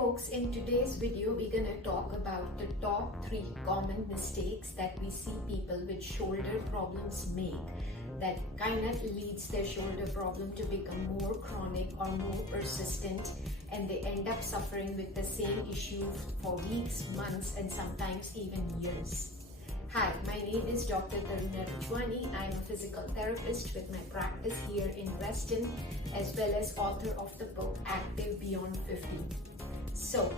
folks, in today's video we're going to talk about the top 3 common mistakes that we see people with shoulder problems make that kind of leads their shoulder problem to become more chronic or more persistent, and they end up suffering with the same issue for weeks, months, and sometimes even years. Hi, my name is Dr. Taruna Rijhwani. I'm a physical therapist with my practice here in Weston, as well as author of the book Active Beyond 50. So,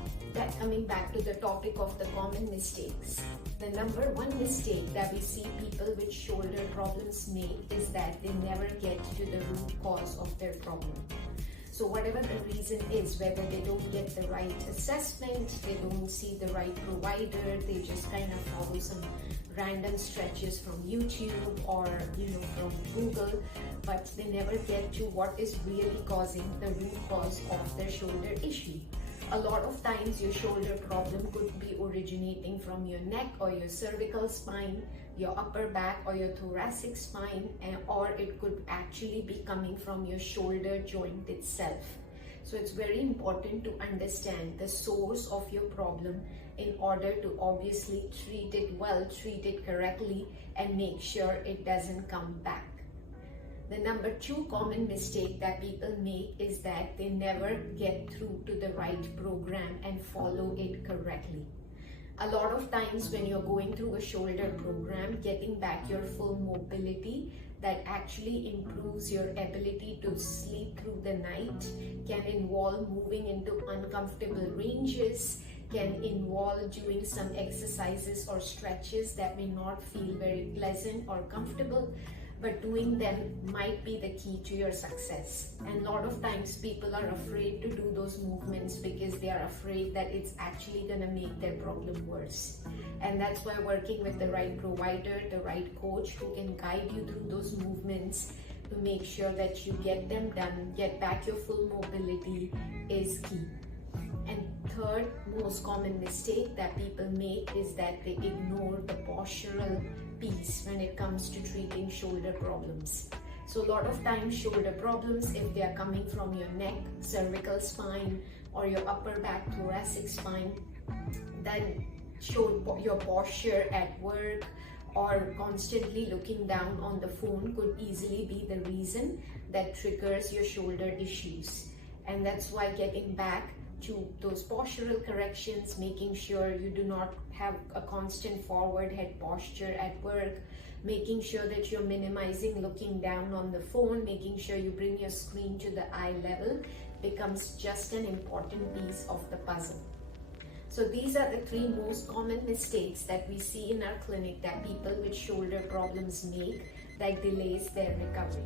coming back to the topic of the common mistakes. The number one mistake that we see people with shoulder problems make is that they never get to the root cause of their problem. So whatever the reason is, whether they don't get the right assessment, they don't see the right provider, they just kind of follow some random stretches from YouTube or from Google, but they never get to what is really causing the root cause of their shoulder issue. A lot of times your shoulder problem could be originating from your neck or your cervical spine, your upper back or your thoracic spine, or it could actually be coming from your shoulder joint itself. So it's very important to understand the source of your problem in order to obviously treat it well, treat it correctly, and make sure it doesn't come back. The number 2 common mistake that people make is that they never get through to the right program and follow it correctly. A lot of times when you're going through a shoulder program, getting back your full mobility that actually improves your ability to sleep through the night can involve moving into uncomfortable ranges, can involve doing some exercises or stretches that may not feel very pleasant or comfortable, but doing them might be the key to your success. And a lot of times people are afraid to do those movements because they are afraid that it's actually going to make their problem worse. And that's why working with the right provider, the right coach who can guide you through those movements to make sure that you get them done, get back your full mobility is key. And third most common mistake that people make is that they ignore the postural piece when it comes to treating shoulder problems. So a lot of times shoulder problems, if they are coming from your neck, cervical spine, or your upper back thoracic spine, then your posture at work or constantly looking down on the phone could easily be the reason that triggers your shoulder issues. And that's why getting back to those postural corrections, making sure you do not have a constant forward head posture at work, making sure that you're minimizing looking down on the phone, making sure you bring your screen to the eye level becomes just an important piece of the puzzle. So these are the 3 most common mistakes that we see in our clinic that people with shoulder problems make that delays their recovery.